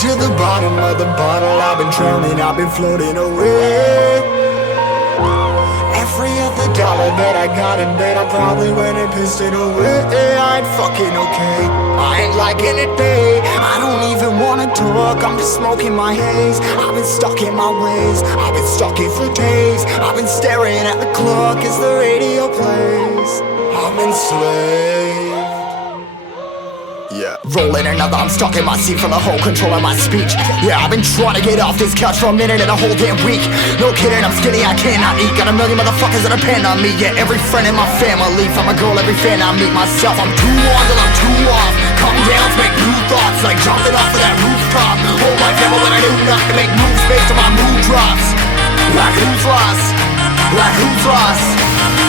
to the bottom of the bottle. I've been drowning, I've been floating away. Every other dollar that I got in bed, I probably went and pissed it away. I ain't fucking okay, I ain't liking it, babe. I don't even wanna talk, I'm just smoking my haze. I've been stuck in my ways, I've been stuck here for days. I've been staring at the clock as the radio plays. I'm enslaved. Yeah. Rolling another, I'm stuck in my seat from the whole control of my speech. Yeah, I've been trying to get off this couch for a minute and a whole damn week. No kidding, I'm skinny, I cannot eat. Got a million motherfuckers that depend on me. Yeah, every friend in my family, from a girl, every fan I meet myself. I'm too on till I'm too off. Come down to make new thoughts, like jumping off of that rooftop. Hold my devil when I do not to make moves based on my mood drops. Like who's lost? Like who's lost?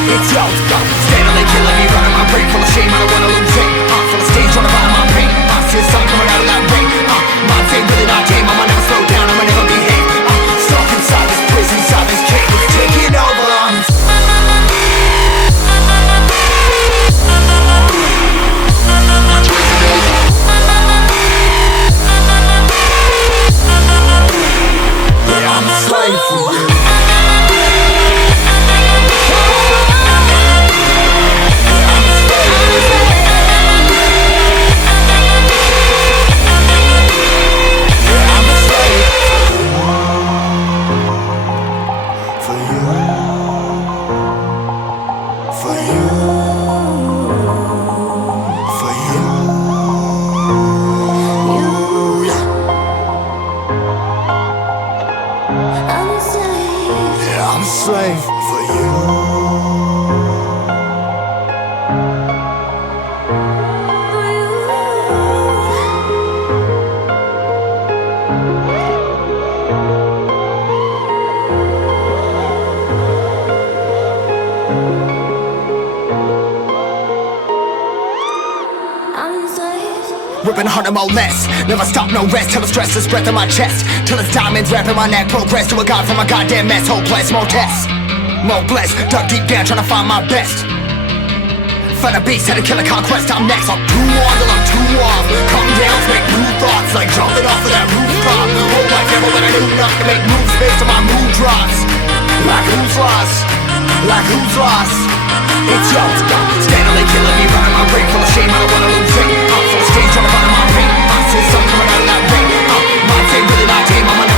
It's yo, steadily killing me, running my brain full of shame, I don't wanna lose it. Full of stage, trying to find my pain. See the sun coming out of that rain. Mind ain't really not tame, I'ma never slow down, I'ma never behave. Stuck inside this prison, inside this cage, it's taking over. Yeah, I'm a slave for you. Ripping harder, more less. Never stop, no rest. Till the stress is breath in my chest. Till it's diamonds wrapping my neck. Progress to a god from a goddamn mess. Hopeless, more tests, more blessed. Dug deep down, trying to find my best. Find a beast, had to kill a conquest. I'm next. I'm too on till I'm too off. Come down to make new thoughts, like jumping off of that rooftop. Hold my devil when I do not to make moves based on my mood drops. Like who's lost? Like who's lost? It's yo, steadily killing me, running my brain full of shame, I don't wanna lose it. Full of stage, trying to find my pain. See the sun coming out of that rain. Mind ain't really not tame, I'm